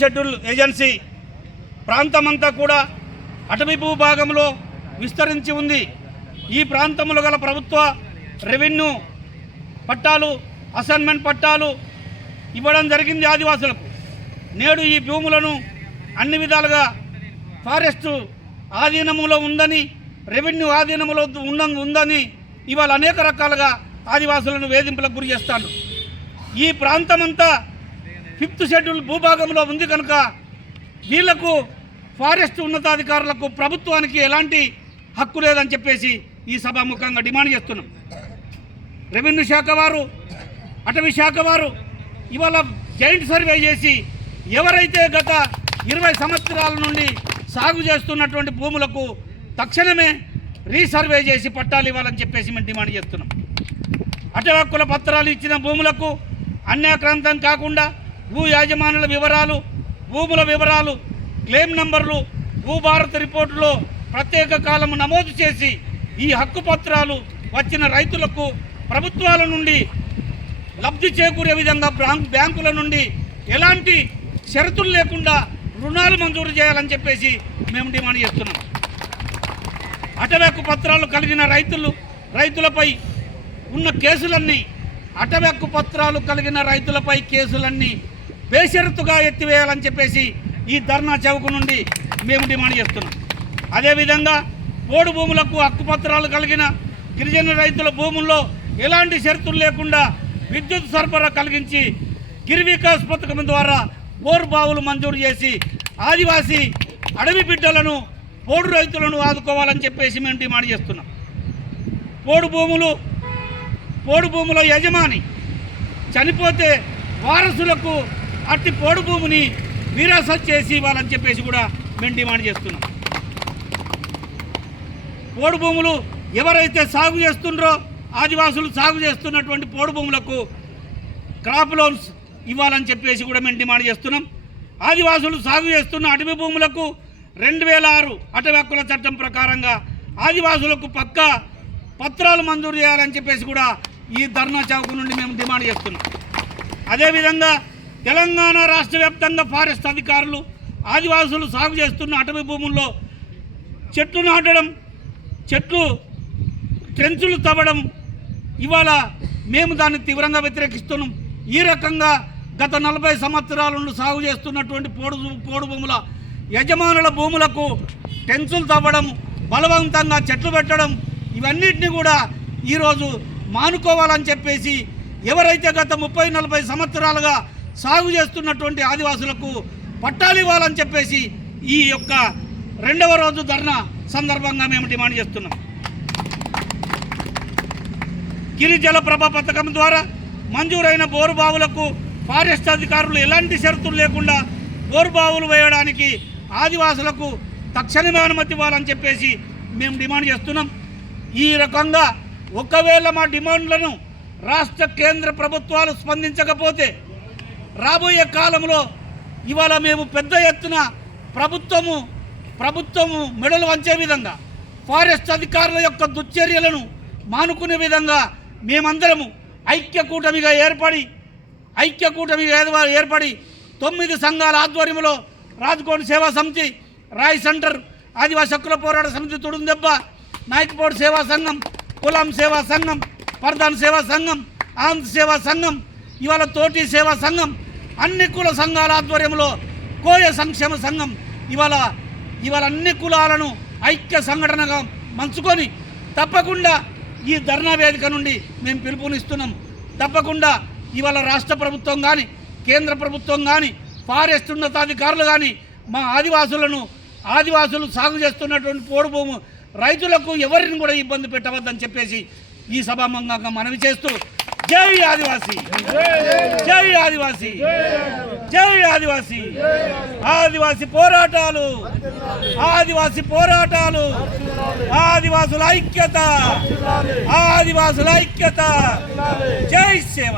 Schedule agency ప్రాంతమంతా కూడా అటవీ భూభాగంలో విస్తరించి ఉంది. ఈ ప్రాంతంలో గల ప్రభుత్వ రెవెన్యూ పట్టాలు అసైన్మెంట్ పట్టాలు ఇవ్వడం జరిగింది ఆదివాసులకు. నేడు ఈ భూములను అన్ని విధాలుగా ఫారెస్ట్ ఆధీనములో ఉందని రెవెన్యూ ఆధీనములో ఉన్న ఉందని ఇవాళ అనేక రకాలుగా ఆదివాసులను వేధింపులకు గురి చేస్తాను ఈ ప్రాంతమంతా ఫిఫ్త్ షెడ్యూల్ భూభాగంలో ఉంది కనుక వీళ్ళకు ఫారెస్ట్ ఉన్నతాధికారులకు ప్రభుత్వానికి ఎలాంటి హక్కు లేదని చెప్పేసి ఈ సభాముఖంగా డిమాండ్ చేస్తున్నాం. రెవెన్యూ శాఖ వారు అటవీ శాఖ వారు ఇవాళ జాయింట్ సర్వే చేసి ఎవరైతే గత ఇరవై సంవత్సరాల నుండి సాగు చేస్తున్నటువంటి భూములకు తక్షణమే రీసర్వే చేసి పట్టాలు ఇవ్వాలని చెప్పేసి మేము డిమాండ్ చేస్తున్నాం. అటవీ హక్కుల పత్రాలు ఇచ్చిన భూములకు అన్యాక్రాంతం కాకుండా భూ యాజమానుల వివరాలు భూముల వివరాలు క్లెయిమ్ నంబర్లు భూభారత రిపోర్టులో ప్రత్యేక కాలము నమోదు చేసి ఈ హక్కు పత్రాలు వచ్చిన రైతులకు ప్రభుత్వాల నుండి లబ్ధి చేకూరే విధంగా బ్యాంకుల నుండి ఎలాంటి షరతులు లేకుండా రుణాలు మంజూరు చేయాలని చెప్పేసి మేము డిమాండ్ చేస్తున్నాం. అటవెక్కు పత్రాలు కలిగిన రైతులు రైతులపై ఉన్న కేసులన్నీ అటవెక్కు పత్రాలు కలిగిన రైతులపై కేసులన్నీ బేషరతుగా ఎత్తివేయాలని చెప్పేసి ఈ ధర్నా చౌక నుండి మేము డిమాండ్ చేస్తున్నాం. అదేవిధంగా పోడు భూములకు హక్కుపత్రాలు కలిగిన గిరిజన రైతుల భూముల్లో ఎలాంటి షరతులు లేకుండా విద్యుత్ సరఫరా కలిగించి గిరివికాస్ పథకం ద్వారా బోరు బావులు మంజూరు చేసి ఆదివాసీ అడవి బిడ్డలను పోడు రైతులను ఆదుకోవాలని చెప్పేసి మేము డిమాండ్ చేస్తున్నాం. పోడు భూములు పోడు భూముల యజమాని చనిపోతే వారసులకు అట్టి పోడు భూమిని విరాసత్ చేసి ఇవ్వాలని చెప్పేసి కూడా మేము డిమాండ్ చేస్తున్నాం. పోడు భూములు ఎవరైతే సాగు చేస్తుండ్రో ఆదివాసులు సాగు చేస్తున్నటువంటి పోడు భూములకు క్రాప్ లోన్స్ ఇవ్వాలని చెప్పేసి కూడా మేము డిమాండ్ చేస్తున్నాం. ఆదివాసులు సాగు చేస్తున్న అటవీ భూములకు రెండు వేల ఆరు అటవీ హక్కుల చట్టం ప్రకారంగా ఆదివాసులకు పక్క పత్రాలు మంజూరు చేయాలని చెప్పేసి కూడా ఈ ధర్నా చౌక్ నుండి మేము డిమాండ్ చేస్తున్నాం. అదేవిధంగా తెలంగాణ రాష్ట్ర వ్యాప్తంగా ఫారెస్ట్ అధికారులు ఆదివాసులు సాగు చేస్తున్న అటవీ భూముల్లో చెట్లు నాటడం చెట్లు ట్రెంచులు తవ్వడం ఇవాళ మేము దాన్ని తీవ్రంగా వ్యతిరేకిస్తున్నాం. ఈ రకంగా గత నలభై సంవత్సరాల నుండి సాగు చేస్తున్నటువంటి పోడు పోడు భూముల యజమానుల భూములకు టెన్సులు తవ్వడం బలవంతంగా చెట్లు పెట్టడం ఇవన్నిటిని కూడా ఈరోజు మానుకోవాలని చెప్పేసి ఎవరైతే గత ముప్పై నలభై సంవత్సరాలుగా సాగు చేస్తున్నటువంటి ఆదివాసులకు పట్టాలు ఇవ్వాలని చెప్పేసి ఈ యొక్క రెండవ రోజు ధర్నా సందర్భంగా మేము డిమాండ్ చేస్తున్నాం. గిరిజల ప్రభ పథకం ద్వారా మంజూరైన బోరు బావులకు ఫారెస్ట్ అధికారులు ఎలాంటి షరతులు లేకుండా బోరు బావులు వేయడానికి ఆదివాసులకు తక్షణమే అనుమతి ఇవ్వాలని చెప్పేసి మేము డిమాండ్ చేస్తున్నాం. ఈ రకంగా ఒకవేళ మా డిమాండ్లను రాష్ట్ర కేంద్ర ప్రభుత్వాలు స్పందించకపోతే రాబోయే కాలంలో ఇవాళ మేము పెద్ద ఎత్తున ప్రభుత్వము ప్రభుత్వము మెడలు వంచే విధంగా ఫారెస్ట్ అధికారుల యొక్క దుశ్చర్యలను మానుకునే విధంగా మేమందరము ఐక్య కూటమిగా ఏర్పడి ఐక్య కూటమిగా ఏర్పడి తొమ్మిది సంఘాల ఆధ్వర్యంలో రాజకోట సేవా సమితి రాయ్ సెంటర్ ఆదివాసీ హక్కుల పోరాట సమితి తుడుందెబ్బ నాయకపోడు సేవా సంఘం కులాం సేవా సంఘం ప్రధాన సేవా సంఘం ఆంధ్ర సేవా సంఘం ఇవాళ తోటి సేవా సంఘం అన్ని కుల సంఘాల ఆధ్వర్యంలో కోయ సంక్షేమ సంఘం ఇవాళ ఇవాళ అన్ని కులాలను ఐక్య సంఘటనగా మంచుకొని తప్పకుండా ఈ ధర్నా వేదిక నుండి మేము పిలుపునిస్తున్నాం. తప్పకుండా ఇవాళ రాష్ట్ర ప్రభుత్వం కానీ కేంద్ర ప్రభుత్వం కానీ ఫారెస్ట్ ఉన్నతాధికారులు కానీ మా ఆదివాసులను ఆదివాసులు సాగు చేస్తున్నటువంటి పోడు భూము రైతులకు ఎవరిని కూడా ఇబ్బంది పెట్టవద్దని చెప్పేసి ఈ సభామంగా మనవి చేస్తూ జై ఆదివాసి. జై ఆదివాసి. జై ఆదివాసి. ఆదివాసి పోరాటాలు. ఆదివాసి పోరాటాలు. ఆదివాసుల ఐక్యత. ఆదివాసుల ఐక్యత. జై సేవ.